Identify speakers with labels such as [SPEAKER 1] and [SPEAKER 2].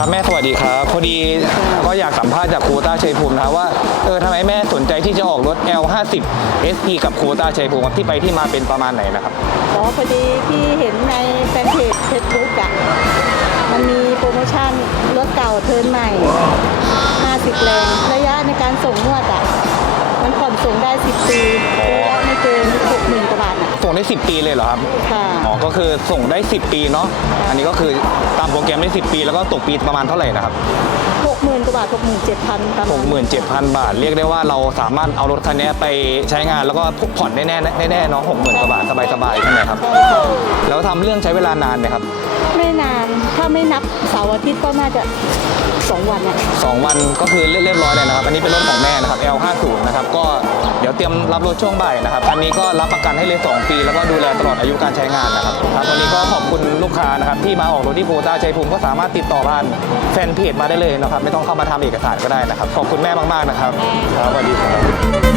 [SPEAKER 1] ครับแม่สวัสดีครับ พอดีก็อยากสัมภาษณ์จากโควต้าชัยภูมินะครับว่าเออทำไมแม่สนใจที่จะออกรถ L50 SP กับโควต้าชัยภูมิครับที่ไปที่มาเป็นประมาณไหนนะครับ
[SPEAKER 2] อ๋อพอดีพี่เห็นในแฟนเพจเฟซบุ๊กอะมันมีโปรโมชั่นรถเก่าเทิร์นใหม่ 50 แรง ระยะในการส่งงวดอะมันผ่อนส่งได้ 10 ปี ได้
[SPEAKER 1] 10 ปีเลยเหรอครับ
[SPEAKER 2] ค่ะ
[SPEAKER 1] อ๋อก็คือส่งได้ 10 ปีเนาะอันนี้ก็คือตามโปรแกรมได้ 10 ปี แล้วก็ตกปีประมาณเท่าไหร่นะครับ
[SPEAKER 2] 60,000กว่าบาท67,000ประมาณ
[SPEAKER 1] 67,000 บาท เรียกได้ว่าเราสามารถเอารถคันนี้ไปใช้งานแล้วก็ผ่อนได้แน่แน่ๆเนาะ60,000กว่าบาทสบายๆใช่ไหมครับ
[SPEAKER 2] ใช่ค่ะ
[SPEAKER 1] แล้วทำเรื่องใช้เวลานานไหมครับ
[SPEAKER 2] ไม่นานถ้าไม่นับเสาร์อาทิตย์ก็น่าจะ2วันอะ
[SPEAKER 1] สองวันก็คือเรียบร้อยเลยนะครับ อันนี้เป็นรถของแม่ เตรียมรับรถช่วงบ่ายนะครับคันนี้ก็รับประกันให้เลย 2 ปี แล้วก็ดูแลตลอดอายุการใช้งานนะครับครับวันนี้ก็ขอบคุณลูกค้านะครับที่มาออกรถที่โคต้าชัยภูมิก็สามารถติดต่อผ่านแฟนเพจมาได้เลยนะครับไม่ต้องเข้ามาทำเอกสารก็ได้นะครับขอบคุณแม่มากๆนะครับครับสวัสดีครับ